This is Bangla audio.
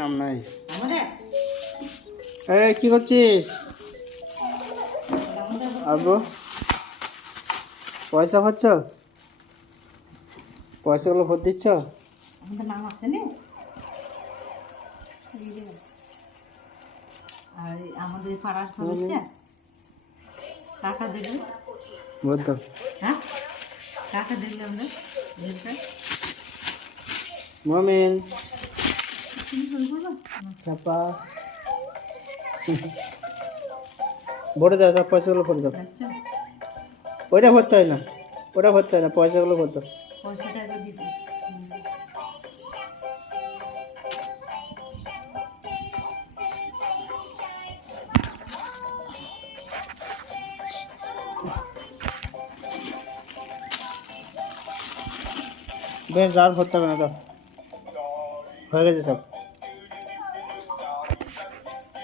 নাম নাই। এই কি করছিস আব্বু? পয়সা ভরছ? পয়সাগুলো ভর দিচ্ছ? আমাদের নাম আছে না, আর আমাদের পাড়ার সদস্য টাকা দেবে। ভর দাও। হ্যাঁ, টাকা দিলে আমরা মমিন চাপা ভরে দাও, সব পয়সাগুলো ভরে দাও। ওইটা ভরতে হয় না, ওটা ভরতে হয় না, পয়সাগুলো ভর দাও। পয়সাটা আগে দিতে বেশ, আর ভরতে হবে না, দাও, হয়ে গেছে সব।